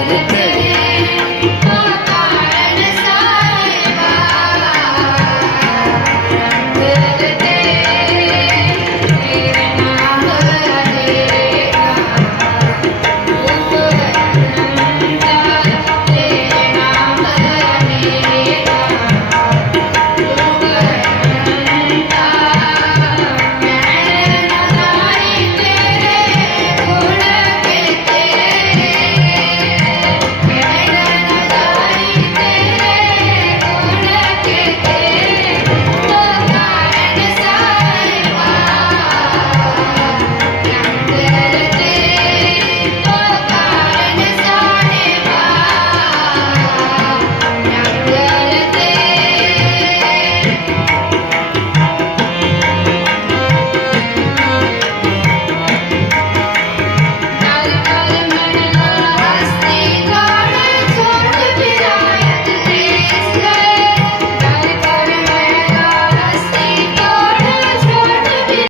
Okay.